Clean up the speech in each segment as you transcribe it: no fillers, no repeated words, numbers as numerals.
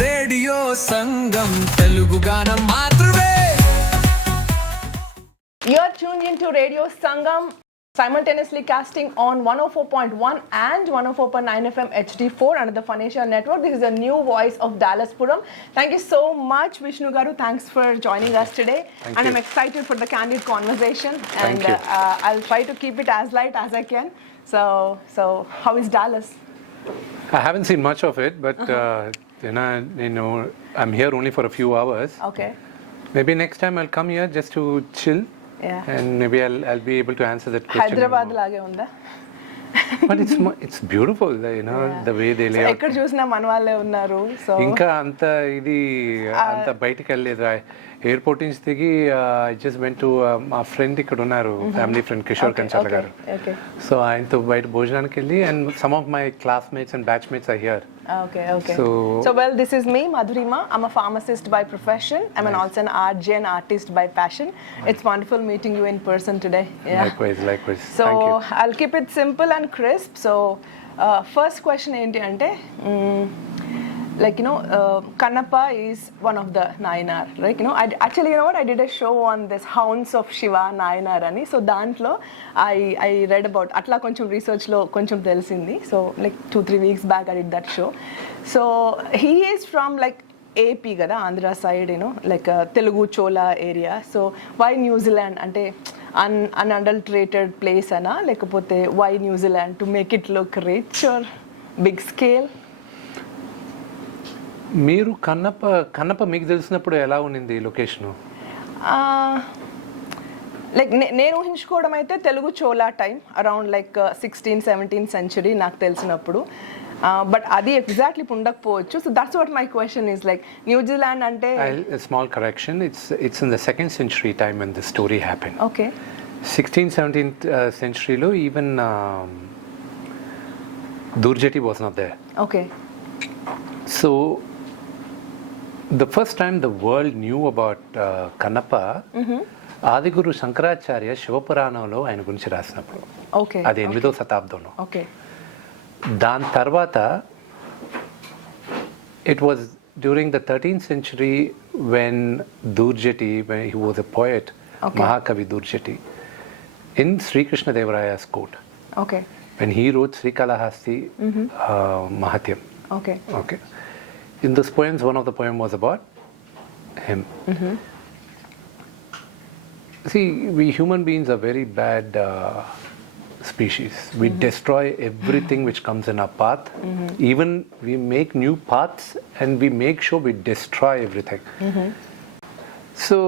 రేడియో సంగం తెలుగు గానం మాత్రమే. You're tuned into Radio Sangam, simultaneously casting on 104.1 and 104.9 FM HD4 under the Phonesia network. This is a new voice of Dallas Puram. Thank you so much, Vishnu Garu. Thanks for joining us today. Thank and you. I'm excited for the candid conversation. Thank and you. I'll try to keep it as light as I can. So how is Dallas? I haven't seen much of it, but I'm here only for a few hours. Okay. Maybe next time I'll come here just to chill. Yeah. And maybe I'll be able to answer that question. Hyderabad lage unda. But it's beautiful, the way they lay out. ఎక్కడ చూసినా మన వాళ్ళే ఉన్నారు. సో ఇంకా అంత బయటికి వెళ్ళలేదు. ఎయిర్పోర్ట్ నుంచి దిగి ఐ జస్ట్ వెంట్ టు మా ఫ్రెండ్ ఇక్కడ ఉన్నారు, ఫ్యామిలీ ఫ్రెండ్ కిషోర్ కంచాల గారు. సో ఆయనతో బయట భోజనానికి వెళ్ళి, and some of my classmates and batchmates are here. Okay. So well, this is me, Madhurima. I'm a pharmacist by profession. I'm also an RJ and artist by passion. It's wonderful meeting you in person today. Yeah. Likewise. So Thank you. I'll keep it simple and crisp. So first question enti ante, Kannappa is one of the Nayanar, right? I did a show on this Hounds of Shiva Nayanar ani. So dantlo I read about atla koncham research lo koncham telisindi. So 2-3 weeks back I did that show. So he is from AP kada, Andhra side, Telugu Chola area. So why New Zealand ante unadulterated place ana, lekapothe why New Zealand to make it look rich or big scale? మీరు కన్నప్ప మీకు తెలిసినప్పుడు ఎలా ఉండింది లొకేషను? నేను ఊహించుకోవడం అయితే Telugu Chola time around 16th-17th century నాకు తెలిసినప్పుడు. బట్ అది ఎగ్జాక్ట్లీ ఉండకపోవచ్చు. So that's what my question is New Zealand అంటే small correction, it's in the 2nd century time when the story happened. Okay. 16th-17th centuryలో even Durjeti was not there. Okay. So the first time the world knew about Kannappa, Adiguru Shankaracharya శివపురాణంలో ఆయన గురించి రాసినప్పుడు, అది 8వ శతాబ్దంలో. దాని తర్వాత it was during the 13th century when Durjeti, when he was a poet, Mahakavi Durjeti, in Sri Krishna Devaraya's court, when he wrote Sri Kalahasti Mahatyam. Okay. In those poems, one of the poem was about him. See, we human beings are very bad species. We destroy everything which comes in our path. Even we make new paths and we make sure we destroy everything. So,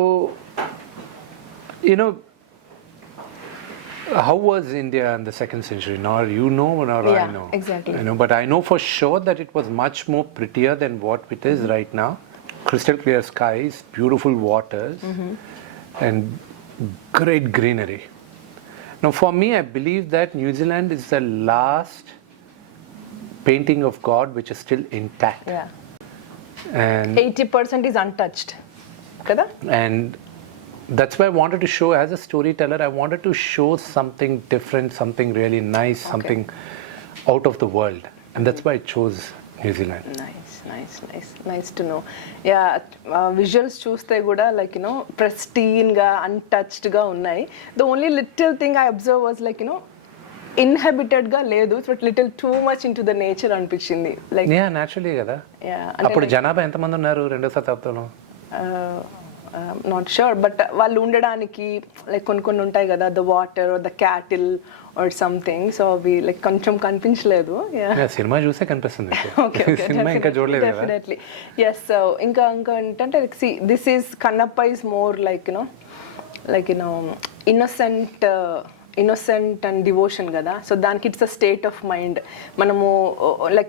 how was India in the 2nd century? Nor you know, nor I know. Exactly. But I know for sure that it was much more prettier than what it is right now. Crystal clear skies, beautiful waters, and great greenery. Now, for me, I believe that New Zealand is the last painting of God which is still intact. Yeah. And 80% is untouched. Kada? And that's why I wanted to show, as a storyteller, I wanted to show something different, something really nice, something out of the world. And that's why I chose New Zealand. Nice to know. Yeah, visuals చూస్తే కూడా pristine గా untouched గా ఉన్నాయి. The only little thing I observed was inhabited గా లేదు. It's little too much into the nature అనిపించింది. Yeah, naturally కదా. అప్పుడు జనాభా ఎంతమంది ఉన్నారు 2వ శతాబ్దంలో? నాట్ షూర్, బట్ వాళ్ళు ఉండడానికి కొన్ని ఉంటాయి కదా, the water the cattle or something. So అవి కొంచెం కనిపించలేదు. సినిమా చూసే కనిపిస్తుంది. సినిమా ఇంకా చూడలేదు. Definitely yes. సో ఇంకా ఏంటంటే this is Kannappa is more innocent and devotion కదా. సో దానికి it's a state of mind. మనము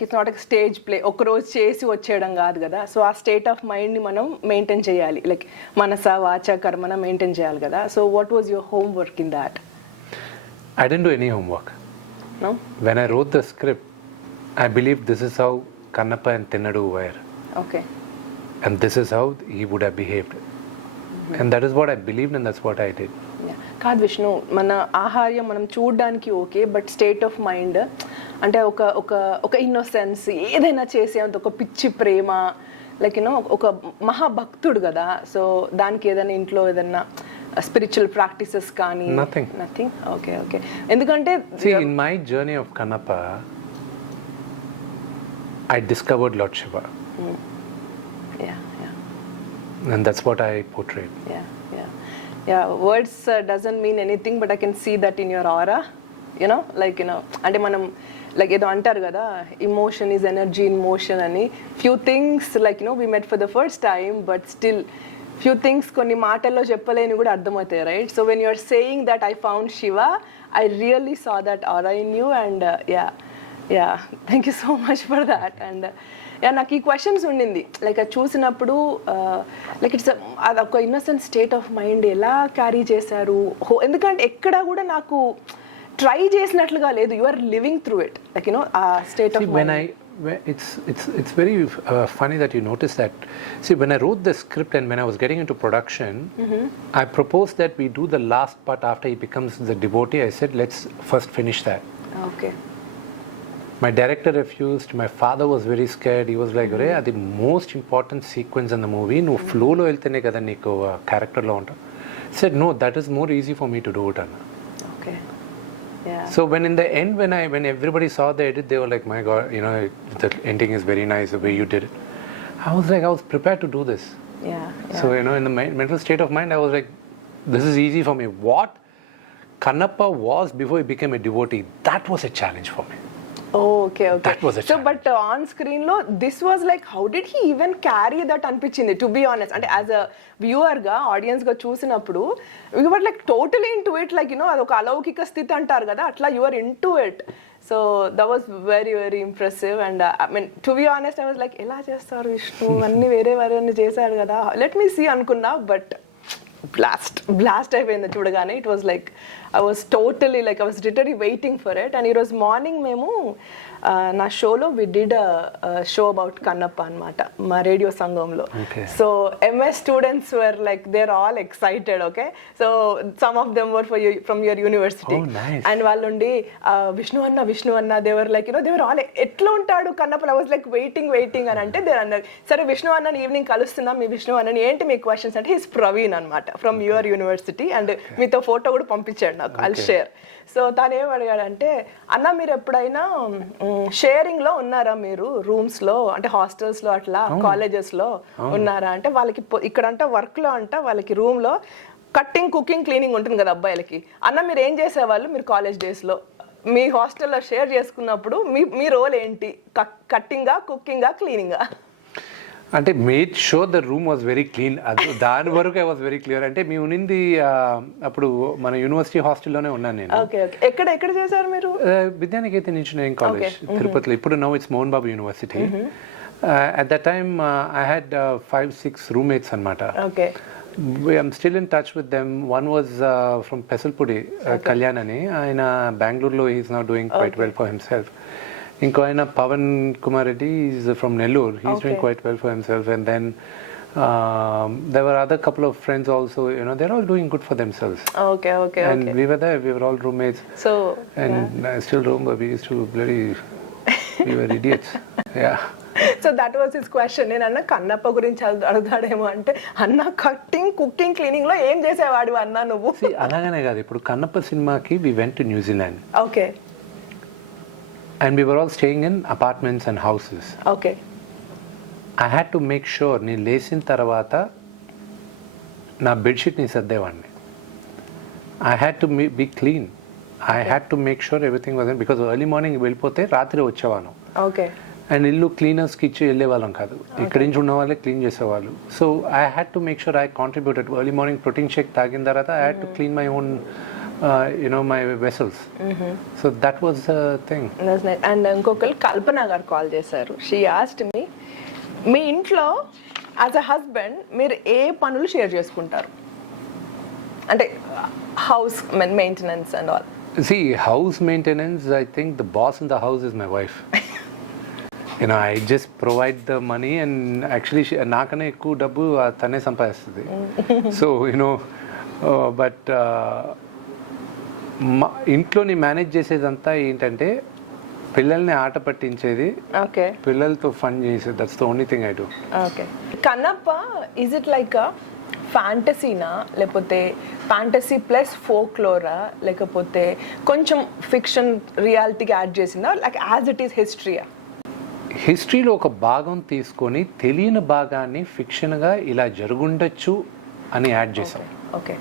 ఇట్స్ నాట్ స్టేజ్ ప్లే, ఒకరోజు చేసి వచ్చేయడం కాదు కదా. సో ఆ స్టేట్ ఆఫ్ మైండ్ని మనం మెయింటైన్ చేయాలి, మనస వాచ కర్మన మెయింటైన్ చేయాలి కదా. So what was your homework in that? I didn't do any homework. No? When I wrote the script, I believed this is how Kannappa and Thinnadu were. Okay. And this is how he would have behaved. And that is what I believed, and that's what I did. కాదు విష్ణు, మన ఆహార్యం మనం చూడడానికి okay, but state of mind అంటే ఒక ఇన్నోసెన్స్, ఏదైనా చేసే అంత ఒక పిచ్చి ప్రేమ, లైక్ యూనో ఒక మహాభక్తుడు కదా, సో దానికి ఏదైనా ఇంట్లో ఏదైనా స్పిరిచువల్ ప్రాక్టీసెస్ కానీ? నథింగ్. Okay okay. ఎందుకంటే in my journey of Kannappa I discovered Lord Shiva. And that's what I portrayed. Words doesn't mean anything, but I can see that in your aura, like అంటే మనం like ఏదో అంటారు కదా, emotion is energy in motion అని. Few things like we met for the first time, but still few things కొన్ని మాటల్లో చెప్పలేని కూడా అర్థమవుతాయి, right? So when you're saying that I found Shiva, I really saw that aura in you, and thank you so much for that. And నాకు ఈ క్వశ్చన్స్ ఉండింది, like అది చూసినప్పుడు లైక్ ఇట్స్ అదొక ఇన్నోసెంట్ స్టేట్ ఆఫ్ మైండ్ ఎలా carry చేశారు, ఎందుకంటే ఎక్కడ కూడా నాకు ట్రై చేసినట్లుగా లేదు. You are living through it, like ఆ state of mind. It's very funny that you noticed that. See, when I wrote the script and when I was getting into production, I proposed that we do the last part after he becomes the devotee. I said, let's first finish that. Okay. My director refused. My father was very scared. He was like, "Re, the most important sequence in the movie, no flow lo eltene kada neeku character lo unta." Said, "No, that is more easy for me to do it." Okay. So when in the end, when everybody saw the edit, they were like, "My God, the ending is very nice the way you did it." I was like, I was prepared to do this. So in the mental state of mind, I was like, this is easy for me. What Kannappa was before he became a devotee, that was a challenge for me. Okay. That was a challenge. So, but on screen lo, this was like, how did he even carry that అనిపించింది, to be honest? అంటే as a viewer గా, audience గా చూసినప్పుడు you were like totally into it, like అదొక అలౌకిక స్థితి అంటారు కదా, అట్లా you were into it. So that was very, very impressive. And I mean, to be honest, I was like, ఎలా చేస్తారు విష్ణు, అన్ని వేరే చేశారు కదా, let me see అనుకున్నా, but blast అయిపోయింది చూడగానే. It was like I was totally like I was literally waiting for it. And ఈరోజు మార్నింగ్ మేము నా షోలో we did a show about Kannappa అన్నమాట, మా రేడియో సంగంలో. So MS students were like, they're all excited. Okay, so some of them were from your university. Oh, nice. And వాళ్ళు ఉండి విష్ణు అన్న they were like they were all ఎట్లా ఉంటాడు Kannappa. I was like waiting అని అంటే they అన్నారు, సరే విష్ణు అన్న ఈవినింగ్ కలుస్తున్నాం, మీ విష్ణు అన్న ఏంటి మీ క్వశ్చన్స్ అంటే, హిస్ ప్రవీణ్ అన్నమాట ఫ్రమ్ యువర్ యూనివర్సిటీ, అండ్ మీతో ఫోటో కూడా పంపించాడు నాకు, ఐల్ షేర్. సో తను ఏం అడిగాడంటే, అన్న మీరు ఎప్పుడైనా షేరింగ్ లో ఉన్నారా, మీరు రూమ్స్ లో అంటే హాస్టల్స్ లో అట్లా కాలేజెస్ లో ఉన్నారా అంటే, వాళ్ళకి ఇక్కడ అంట వర్క్ లో అంట వాళ్ళకి రూమ్ లో కట్టింగ్, కుకింగ్, క్లీనింగ్ ఉంటుంది కదా అబ్బాయిలకి. అన్న మీరు ఏం చేసేవాళ్ళు మీరు కాలేజ్ డేస్ లో, మీ హాస్టల్లో షేర్ చేసుకున్నప్పుడు మీ రోల్ ఏంటి, కట్టింగా, కుకింగా, క్లీనింగా? అంటే made sure the room was very clean. దాని వరకు ఐ వాజ్ వెరీ క్లియర్. అంటే మేము ఉన్నింది అప్పుడు మన యూనివర్సిటీ హాస్టల్లోనే ఉన్నాను నేను. ఎక్కడ చేశారు మీరు? విద్యానికేతన్ ఇంజనీరింగ్ కాలేజ్ తిరుపతిలో. ఇప్పుడు now it's Mohan Babu university. At that time I had 5-6 రూమ్మేట్స్ అనమాట. I'm still in touch with them. One was from Pesalpudi, Kalyan ani. Aina Bangalore lo, he is now doing quite well for himself. Inko aina Pavan Kumar Reddy is from Nellore. He is doing quite well for himself. And then there were other couple of friends also. They're all doing good for themselves. And we were there. We were all roommates. So I still remember we used to we were idiots. Yeah. So that was his question. నేను అన్న కన్నప్ప గురించి అడుగుతాడేమో అంటే, అన్న cutting, cooking, cleaning లో ఏం చేసేవాడు అన్న నువ్వు? అలాగనే కాదు, ఇప్పుడు కన్నప్ప సినిమాకి we went to New Zealand. Okay. And we were all staying in apartments and houses. Okay. I had to make sure నేను లేచిన తర్వాత నా బెడ్షీట్ ని సర్దేవాడిని. I had to be clean. I had to make sure everything was, because early morning వెళ్ళిపోతే రాత్రి వచ్చేవాను. Okay. And ఇల్లు క్లీనర్స్కి ఇచ్చి వెళ్ళే వాళ్ళం కాదు, ఇక్కడి నుంచి ఉన్న వాళ్ళే క్లీన్ చేసేవాళ్ళు. So I had to make sure I contributed. Early morning protein shake తాగిన తర్వాత I had to clean my own my vessels. So that was the thing. And ఇంకొకరు కల్పన గారు కాల్ చేశారు. షీ ఆస్క్డ్ మీ, మీ ఇంట్లో యాజ్ అ హస్బెండ్ మీరు ఏ పనులు షేర్ చేసుకుంటారు అంటే, house maintenance and all? See, house maintenance, I think the boss in the house is my wife. I just provide the money, and actually నాకనే ఎక్కువ డబ్బు తనే సంపాదిస్తుంది. సో బట్ ఇంట్లోని మేనేజ్ చేసేదంతా ఏంటంటే, పిల్లల్ని ఆట పట్టించేది, ఓకే పిల్లలతో ఫన్ చేసేది. That's the only thing I do. Okay. Kannappa is it like ఫ్యాంటసీనా, లేకపోతే ఫ్యాంటసీ ప్లస్ ఫోక్లోరా, లేకపోతే కొంచెం ఫిక్షన్ రియాలిటీకి యాడ్ చేసిందా, లైక్ యాజ్ ఇట్ ఈస్ హిస్టరీయా? హిస్టరీలో ఒక భాగం తీసుకొని తెలియని భాగాన్ని ఫిక్షన్గా ఇలా జరుగుండొచ్చు అని యాడ్ చేసాం. ఓకే.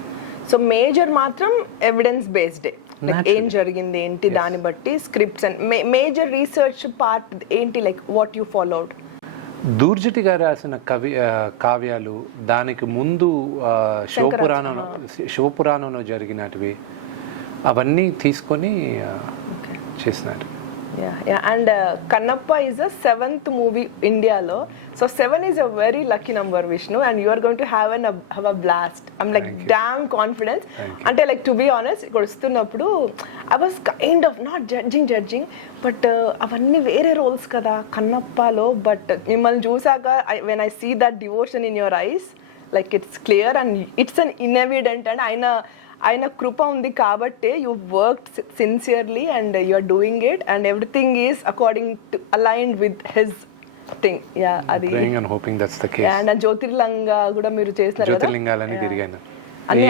సో మేజర్ మాత్రం ఎవిడెన్స్ బేస్డే, లైక్ ఏం జరిగింది ఏంటి దాన్ని బట్టి scripts and major research part ఏంటి, like what you followed? Dhurjati గారు రాసిన కావ్యాలు, దానికి ముందు శివపురాణంలో జరిగినటివి అవన్నీ తీసుకొని చేసినారు. And Kannappa is a 7th movie ఇండియాలో. So 7 is a very lucky number, Vishnu, and you are going to have a blast. I'm like damn confident. అంటే like to be honest, ఇక్కడ వస్తున్నప్పుడు I was kind of not judging, but అవన్నీ వేరే రోల్స్ కదా కన్నప్పలో. బట్ మిమ్మల్ని చూసాక when I see that devotion in your eyes, like it's clear and it's an inevident, and ఆయన కృప ఉంది కాబట్టే you worked sincerely and you are doing it and everything is according to aligned with his thing. Yeah, అది praying and hoping that's the case. And Jyotirlinga కూడా మీరు చేస్తారు కదా. జ్యోతిర్లింగాలని తిరిగాను,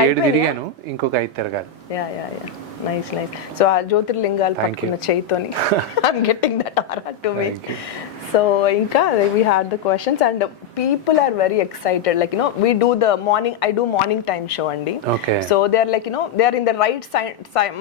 7 తిరిగాను, ఇంకొక 5 తిరగాలి. Yeah yeah yeah, nice nice. So ఆ జ్యోతిర్లింగాలు పట్టుకున్న చేయితోని I'm getting that aura to me. So ఇంకా we had the questions and people are very excited, like we do the morning, I do morning time show andi. Okay. So they are like they are in the right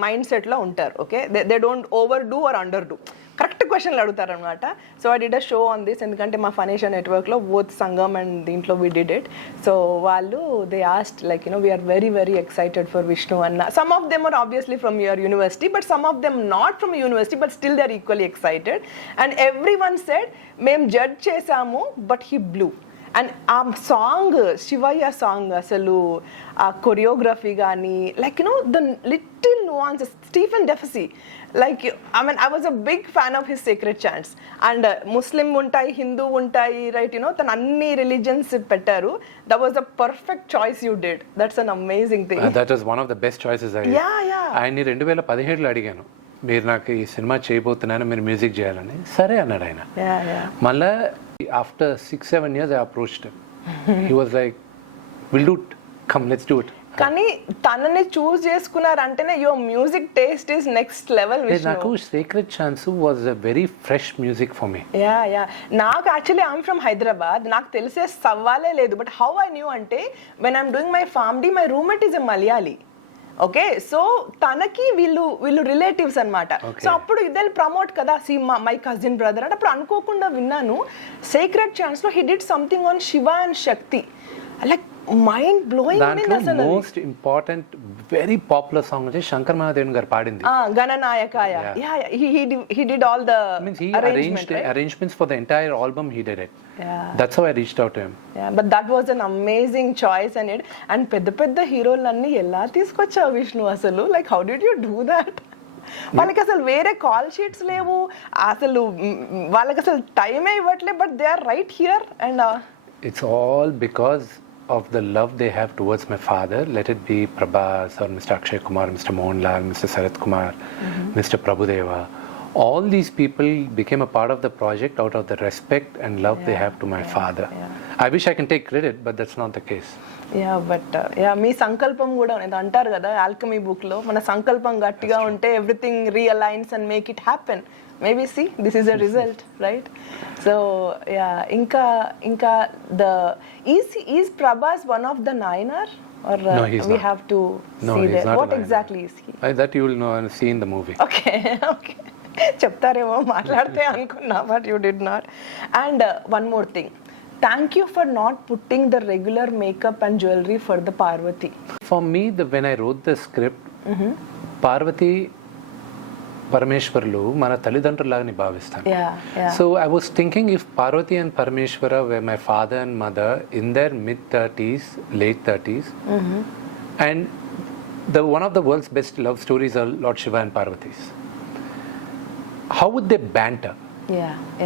mindset lo ఉంటారు. Okay, they don't overdo or underdo, correct క్వశ్చన్లు అడుగుతారు అనమాట. So I did a show on this, ఎందుకంటే మా ఫనేషియా నెట్వర్క్లో both Sangam and దీంట్లో we did it. So వాళ్ళు they asked like we're very very excited for Vishnu అన్న. Some of them are obviously from your university, but some of them not from university, but still they are equally excited. And every one said మేము judge చేసాము but he blew. And ఆ song, Shivayya song, అసలు ఆ choreography కానీ like the little nuances, Stephen Devassy, like I was a big fan of his sacred chants, and Muslim untai, Hindu untai, right, tan anni religions pettaru. That was a perfect choice you did. That's an amazing thing. That was one of the best choices I did. Yeah. ఆయన్ని 2017లో అడిగాను, మీరు నాకు ఈ సినిమా చేయబోతున్నాను, మీరు మ్యూజిక్ చేయాలని. సరే అన్నాడు ఆయన. మళ్ళా after 6-7 years I approached him. He was like, we'll do it, come let's do it. కానీ తనని చూస్ చేసుకున్నారంటేనే your music taste is next level. నాకు secret chance was a very fresh music for me. Yeah నాకు actually I'm from Hyderabad, నాకు తెలిసే సవాలే లేదు. But how I knew అంటే when I'm doing my pharm D, my roommate is a Malayali. Okay, so తనకి వీళ్ళు రిలేటివ్స్ అనమాట. సో అప్పుడు ఇద్దరు ప్రమోట్ కదా, సి మై కజిన్ బ్రదర్ అంటే. అప్పుడు అనుకోకుండా విన్నాను సీక్రెట్ ఛాన్స్ లో he did something on Shiva and Shakti, like mind blowing. దాంట్లో most important very popular song వచ్చి శంకర్ మహాదేవన్ గారు పాడింది, గణనాయకాయ. He did all the arrangements for the entire album. He did it. That's how I reached out to him. But that was an amazing choice. And పెద్ద హీరోలన్నీ ఎలా తీసుకొచ్చావు విష్ణు అసలు, like how did you do that? వాళ్ళకి అసలు వేరే call sheets లేవు, అసలు వాళ్ళకి అసలు టైమే ఇవ్వట్లే, but they are right here. And it's all because of the love they have towards my father. Let it be Prabhas or Mr. Akshay Kumar, Mr. Mohanlal, Mr. Sarath Kumar, Mr. Prabhudeva. All these people became a part of the project out of the respect and love they have to my father. I wish I can take credit, but that's not the case. But మీ సంకల్పం కూడా అంటారు కదా alchemy book లో, మన సంకల్పం గట్టిగా ఉంటే everything realigns and make it happen. Maybe see, this is a result, right? So inka the is Prabhas one of the Nayanar, or no, he's we not. have to no, see that? What exactly is he? That you will know and see in the movie. Okay. చెప్తారేమో మాట్లాడితే అనుకున్నా, but you did not. And one more thing, thank you for not putting the regular makeup and jewelry for the Parvati. For me, when I wrote the script, Parvati పరమేశ్వరులు మన తల్లిదండ్రులాగా భావిస్తాను. So I was thinking if Parvati and Parameshwara were my father and mother in their mid-30s, late 30s, and one of the world's best love stories are Lord Shiva and Parvati's. How would they banter?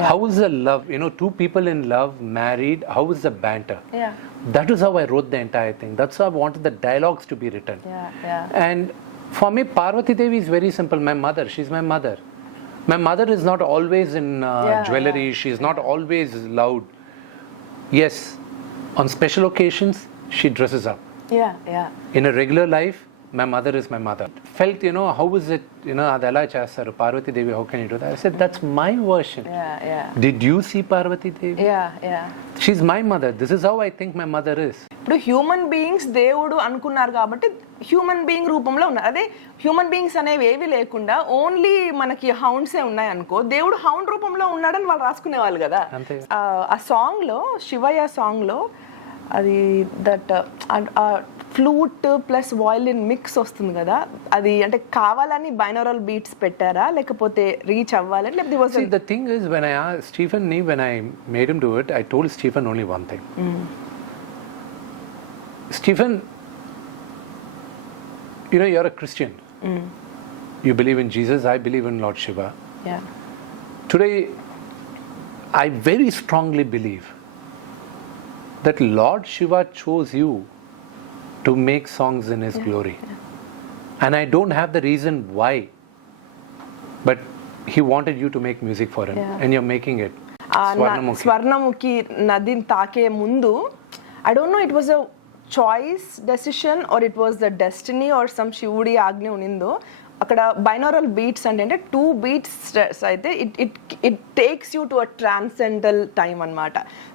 How is the love, two people in love, married, how is the banter? That is how I wrote the entire thing. That's how I wanted the dialogues to be written. And for me, Parvati Devi is very simple. My mother, she's my mother. My mother is not always in jewelry. She's not always loud. Yes, on special occasions, she dresses up. In a regular life, my mother is my mother. Felt, how is it, adala chastaru, Parvati Devi, how can you do that? I said, that's my version. Did you see Parvati Devi? She's my mother. This is how I think my mother is. ఇప్పుడు human beings దేవుడు అనుకున్నారు కాబట్టి human being రూపంలో ఉన్నారు. అదే human beings అనేవి ఏవి లేకుండా ఓన్లీ మనకి హౌండ్సే ఉన్నాయి అనుకో, దేవుడు హౌండ్ రూపంలో ఉన్నాడని వాళ్ళు రాసుకునే వాళ్ళు కదా. ఆ సాంగ్ లో, శివయ్య సాంగ్ లో అది that flute plus violin mix వస్తుంది కదా, అది అంటే కావాలని బైనరల్ బీట్స్ పెట్టారా లేకపోతే రీచ్ అవ్వాలని, లేకపోతే the thing is, when I asked Stephen Nee, when I made him do it, I told Stephen only one thing. Stephen, you're a Christian. You believe in Jesus, I believe in Lord Shiva. Today I very strongly believe that Lord Shiva chose you to make songs in his glory. And I don't have the reason why, but he wanted you to make music for him, and you're making it. Swarnamukhi నదిని తాకే ముందు, I don't know, it was a choice decision or it was the destiny or some శివుడి ఆజ్ఞ ఉన్నిందో. అక్కడ బైనోరల్ బీట్స్ అంటే 2 beats అయితే it takes you to a transcendental time అనమాట.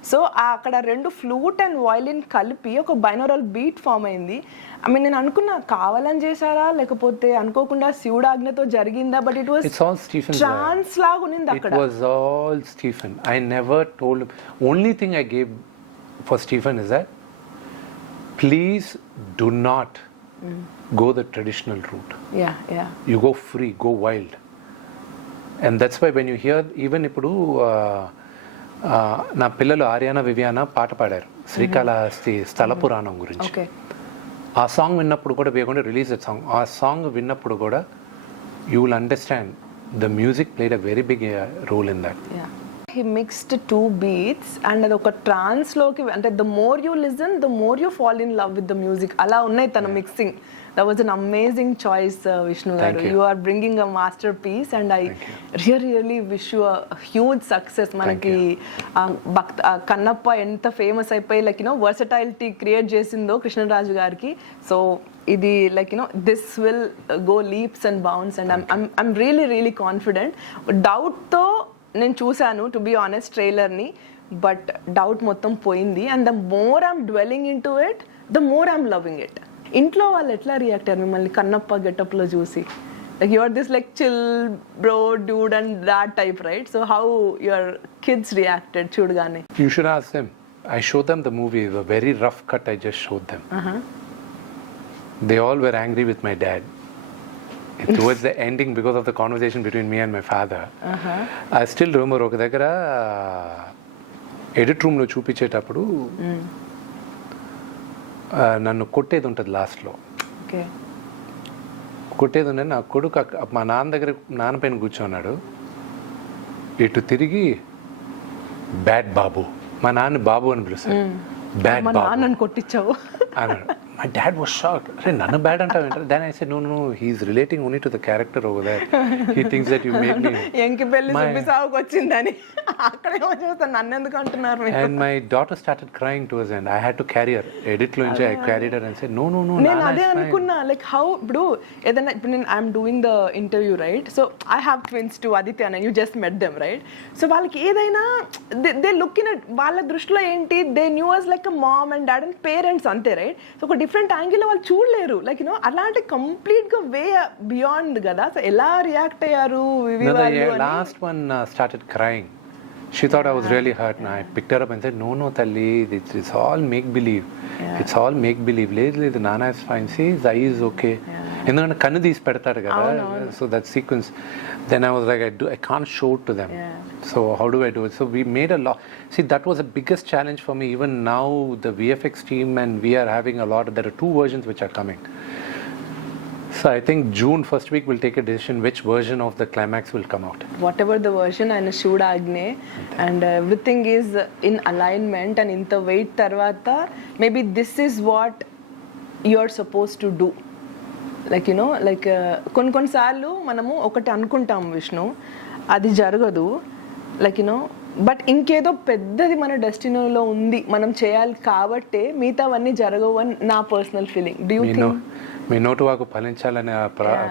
సో అక్కడ 2 ఫ్లూట్ అండ్ వయలిన్ కలిపి ఒక బైనోరల్ బీట్ ఫామ్ అయింది. ఐ మీన్ నేను అనుకున్నా కావాలని చేశారా లేకపోతే అనుకోకుండా శివుడు ఆజ్ఞతో జరిగిందా, బట్ ఇట్ వాస్ ట్రాన్స్ లాగా ఉన్నింది అక్కడ. It was all Stephen. I never told him. Only thing I gave for Stephen is that please do not go the traditional route. You go free, go wild. And that's why when you hear, even ఇప్పుడు నా పిల్లలు ఆర్యానా వివియానా పాట పాడారు శ్రీకాళహస్తి స్థల పురాణం గురించి. ఆ సాంగ్ విన్నప్పుడు కూడా, we are going to release that song. ఆ సాంగ్ విన్నప్పుడు కూడా you will understand the music played a very big role in that. He mixed 2 beats and అది ఒక ట్రాన్స్ లోకి, అంటే the more you listen the more you fall in love with the music. అలా ఉన్నాయి తన mixing. That was an amazing choice, Vishnu garu. You are bringing a masterpiece and I really wish you a huge success. Manaki Kannappa enta famous అయిపోయి like versatility create చేసిందో కృష్ణరాజు గారికి. So ఇది like this will go leaps and bounds and I'm really confident. Doubt తో నేను చూసాను to be honest ట్రైలర్ని, but doubt మొత్తం పోయింది. And the more I'm dwelling in to it the more I'm loving it. ఇంట్లో వాళ్ళు ఎట్లా రియాక్ట్ అయ్యారు మిమ్మల్ని కన్నప్ప గెటప్లో చూసి? Like you are this like chill bro dude and that type, right? So how your kids reacted చూడగానే? You should ask them. I showed them the movie, a very rough cut I just showed them. They all were angry with my dad. Towards the ending, because of the conversation between me and my father, I still remember oka daggara edit room lo చూపించేటప్పుడు నన్ను కొట్టేది ఉంటుంది లాస్ట్లో. కొట్టేది ఉండే నా కొడుకు మా నాన్న దగ్గర, నాన్న పైన కూర్చున్నాడు, ఇటు తిరిగి బ్యాడ్ బాబు, మా నాన్న బాబు అని పిలుస్తాడు, బ్యాడ్ బాబు కొట్టించావు అన్నాడు. My dad was shocked. Arey nannu bad antavu. Then I said no, he's relating only to the character over there. He thinks that you made me enki pelli subbisavuku ochindani akkademo chusta nannu enduku antunnaru meeku. And my daughter started crying towards the end. I had to carry her. Edit lo inje I carried her and said no, నేను అదే అనుకున్నా, like how ఇప్పుడు ఏదైనా ఇప్పుడు నేను I'm doing the interview, right? So I have twins to Aditya and you just met them, right? So వాళ్ళకి ఏదైనా they looking at, వాళ్ళ దృష్టిలో ఏంటి, they knew us like a mom and dad and parents అంతే, రైట్? సో ఒక different యాంగిల్లో వాళ్ళు చూడలేరు, లైక్ అలాంటి కంప్లీట్ గా వే బియాండ్ కదా. సో ఎలా రియాక్ట్ అయ్యారు? Last one started crying. She thought I was really hurt. And I picked her up and said, no, Talli, it's all make-believe. It's all make-believe. Lately, Nana is fine. See, his eye is okay. ఎందుకంటే కన్ను తీసి పెడతాడు కదా, so that sequence. Then I was like I can't show it to them. So how do I do it? So we made a lot. See, that was the biggest challenge for me. Even now, the VFX team and we are having a lot. There are 2 versions which are coming. So I think June first week we'll take a decision which version of the climax will come out. Whatever the version, and Shuda Agne, and everything is in alignment, and in the wait tarvata, maybe this is what you're supposed to do. Like కొన్ని కొన్నిసార్లు మనము ఒకటి అనుకుంటాం విష్ణు, అది జరగదు, like you know. But ఇంకేదో పెద్దది మన డెస్టినీలో ఉంది, మనం చేయాలి కాబట్టే మిగతావన్నీ జరగవు అని నా personal feeling. Do you think? మీ నోటు వాకు ఫలించాలని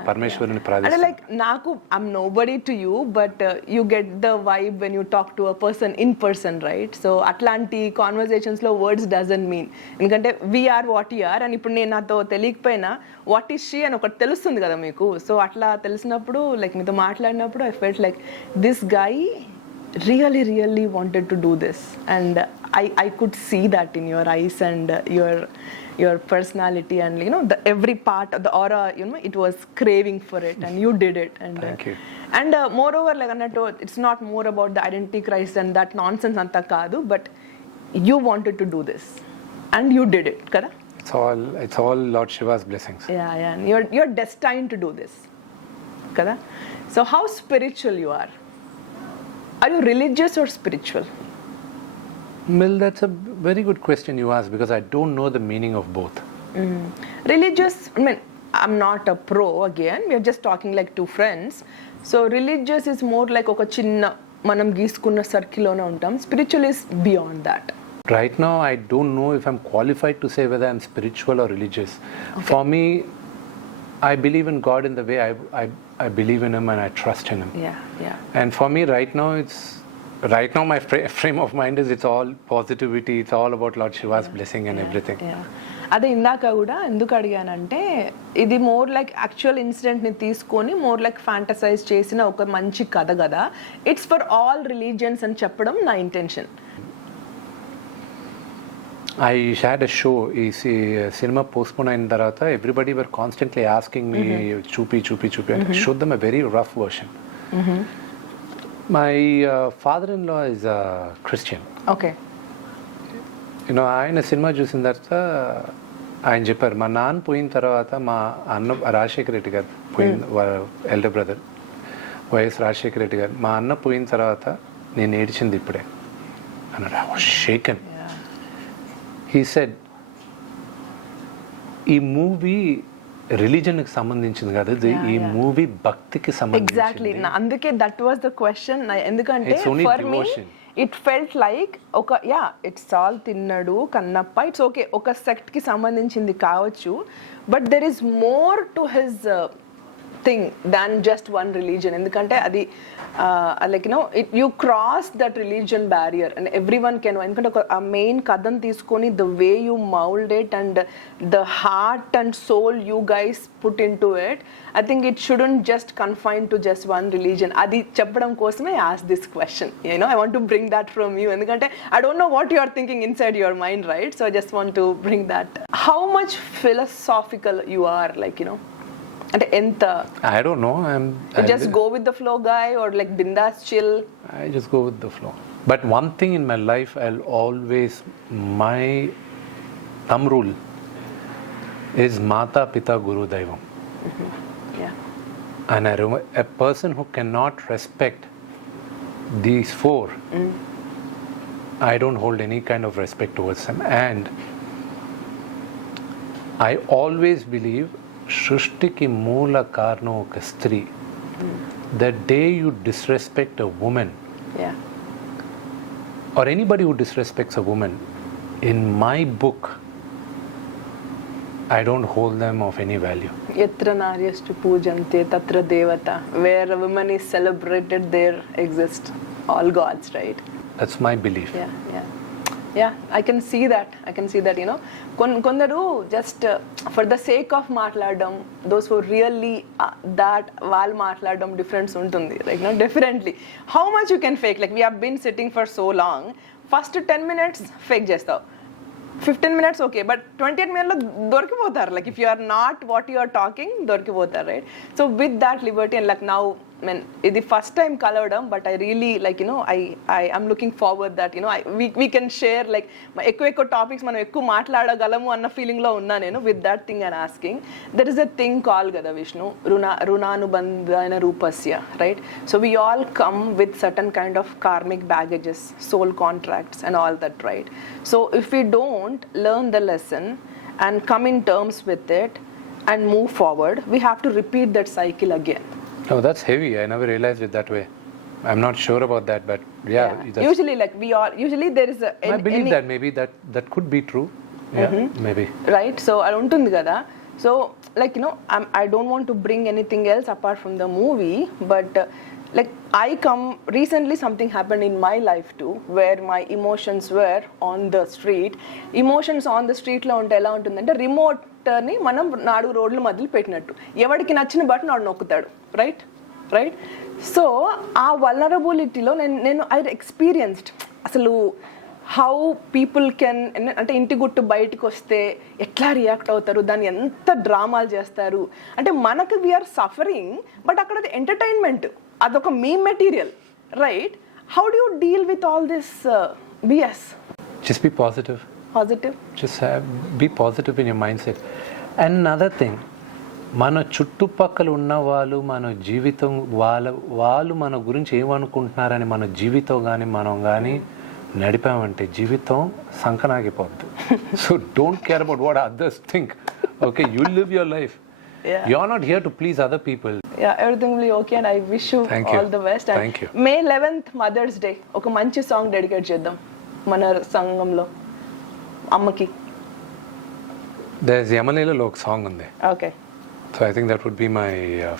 పరమేశ్వరుని అంటే ప్రార్థిస్తాను. లైక్ నాకు I'm nobody to you, but you get the vibe when you talk to a person in person, right? So అట్లాంటి కాన్వర్జేషన్స్లో వర్డ్స్ డజంట్ మీన్, ఎందుకంటే వీఆర్ వాట్ యూ ఆర్. అని ఇప్పుడు నేను నాతో తెలియకపోయినా వాట్ ఈస్ షీ అని ఒకటి తెలుస్తుంది కదా మీకు. సో అట్లా తెలిసినప్పుడు లైక్ మీతో మాట్లాడినప్పుడు I felt like this guy really wanted to do this, and I could see that in your eyes and your personality, and you know the every part of the aura, you know, it was craving for it and you did it. And Thank you. And moreover, like annattu, it's not more about the identity crisis and that nonsense anta kaadu, but you wanted to do this and you did it, kada? It's all Lord Shiva's blessings. Yeah, and you're destined to do this, kada? So how spiritual you are? Are you religious or spiritual? Well, that's a very good question you ask, because I don't know the meaning of both. Religious, I mean, I'm not a pro again, we are just talking like two friends. So religious is more like oka chinna manam geeskunna circle lone untam. Spiritual is beyond that. Right now, I don't know if I'm qualified to say whether I'm spiritual or religious. Okay. For me, I believe in God in the way I believe in Him and I trust in Him. Yeah. And for me, right now my frame of mind is it's all positivity. It's all about Lord Shiva's blessing and everything. Yeah. అదే ఇందాక కూడా ఎందుకు అడిగానంటే ఇది more like actual ఇన్సిడెంట్ని తీసుకొని more like fantasise చేసిన ఒక మంచి కథ కదా. ఇట్స్ ఫర్ ఆల్ రిలీజియన్స్ అని చెప్పడం నా intention. I had a show, ఈ సినిమా పోస్ట్పోన్ అయిన తర్వాత everybody were constantly asking me, చూపి and I showed them a very rough version. My father-in-law is a Christian. Okay. You know, ఆయన సినిమా చూసిన తర్వాత ఆయన చెప్పారు, మా నాన్న పోయిన తర్వాత మా అన్న రాజశేఖర రెడ్డి గారు ఎల్డర్ బ్రదర్ వైఎస్ రాజశేఖర రెడ్డి గారు, మా అన్న పోయిన తర్వాత నేను ఏడిచింది ఇప్పుడే అన్నాడు. I was shaken. He said, ఈ మూవీ రిలీజన్కి సంబంధించింది కాదు, ఈ మూవీ భక్తికి సంబంధించింది. ఎగ్జాక్ట్లీ, అందుకే దట్ వాస్ ద క్వశ్చన్. ఎందుకంటే for me it felt like ఒక it's all Thinnadu Kannappa, it's okay, ఒక సెక్ట్కి సంబంధించింది కావచ్చు, but there is more to his thing than just one religion. ఎందుకంటే అది like you know you cross that religion barrier and every one can. ఎందుకంటే ఒక main కథను తీసుకొని the way you mould it and the heart and soul you guys put in to it, I think it shouldn't just confine to just one religion. అది చెప్పడం కోసమే ask this question. You know I want to bring that from you, ఎందుకంటే I don't know what you are thinking inside your mind, right? So I just want to bring that. How much philosophical you are, like you know, అంటే ఎంత? I don't know. You just go with the flow guy or like bindas chill? I just go with the flow. But one thing in my life, my thumb rule is Mata Pita Guru Daivam. Yeah. And a person who cannot respect these four, I don't hold any kind of respect towards them. And I always believe సృష్టికి మూల కారణం ఒక స్త్రీ. The day you disrespect a woman, or anybody who disrespects a woman, in my book, I don't hold them of any value. Yatra naryastu pujante tatra devata. Where a woman is celebrated, there exist all gods, right? That's my belief. Yeah, I can see that, you know. కొందరు just for the sake of మాట్లాడడం, those for really that వాళ్ళు మాట్లాడడం difference ఉంటుంది, like no definitely. How much you can fake? Like we have been sitting for so long, first 10 minutes fake చేస్తావు, 15 minutes okay, but 28 minutes దొరికిపోతారు. Like if you are not what you are talking, దొరికిపోతారు, right? So with that liberty and like now ఇది first time కలవడం, but I really like you know I'm looking forward that you know we can share like ఎక్కువ topics మనం ఎక్కువ మాట్లాడగలము అన్న ఫీలింగ్లో ఉన్నా నేను. With that thing and asking, there is a thing call కదా విష్ణు, రుణానుబంధన రూపస్య, right? So we all come with certain kind of karmic baggages, soul contracts and all that, right? So if we don't learn the lesson and come in terms with it and move forward, we have to repeat that cycle again. Oh, that's heavy. I never realized it that way. I'm not sure about that, but yeah. that's- Usually, like we all usually there is a. I believe that maybe that could be true. Yeah, maybe. Right. So I don't think kada. So like I don't want to bring anything else apart from the movie, but like recently something happened in my life too, where my emotions were on the street. Emotions on the street లో ఉంటే ఎలా ఉంటుందంటే రిమోట్ ని మనం 4 రోడ్ల మధ్యలో పెట్టినట్టు ఎవరికి నచ్చిన బటన్ వాడు నొక్కుతాడు. రైట్. సో ఆ వల్నరబిలిటీలో నేను ఐ ఎక్స్పీరియన్స్డ్ అసలు హౌ పీపుల్ కెన్ అంటే ఇంటి గుట్టు బయటకు వస్తే ఎట్లా రియాక్ట్ అవుతారు, దాన్ని ఎంత డ్రామాలు చేస్తారు అంటే మనకు వీఆర్ సఫరింగ్ బట్ అక్కడ అది ఎంటర్టైన్మెంట్, అదొక meme material. Right. How do you deal with all this BS? Just be positive. Just be positive in your mindset. And another thing, మన చుట్టుపక్కల ఉన్న వాళ్ళు మన జీవితం వాళ్ళు మన గురించి ఏమనుకుంటున్నారని మన జీవితం కానీ మనం కానీ నడిపామంటే జీవితం సంకనాగిపోద్ది. So don't care about what others think. Okay, you live your life. You are not here to please other people. Everything will be okay and I wish you all the best. Thank you. May 11th mother's day ఒక మంచి song dedicate చేద్దాం మన సంఘంలో అమ్మకి. There's Yamaneelo ఒక సాంగ్ ఉంది. Okay. So I think that would be my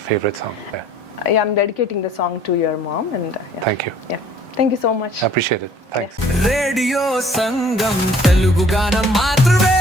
favorite song. Yeah, I'm dedicating the song to your mom and yeah. Thank you. Yeah. Thank you so much. I appreciate it. Thanks. Radio Sangam Telugu గానం మాత్రమే.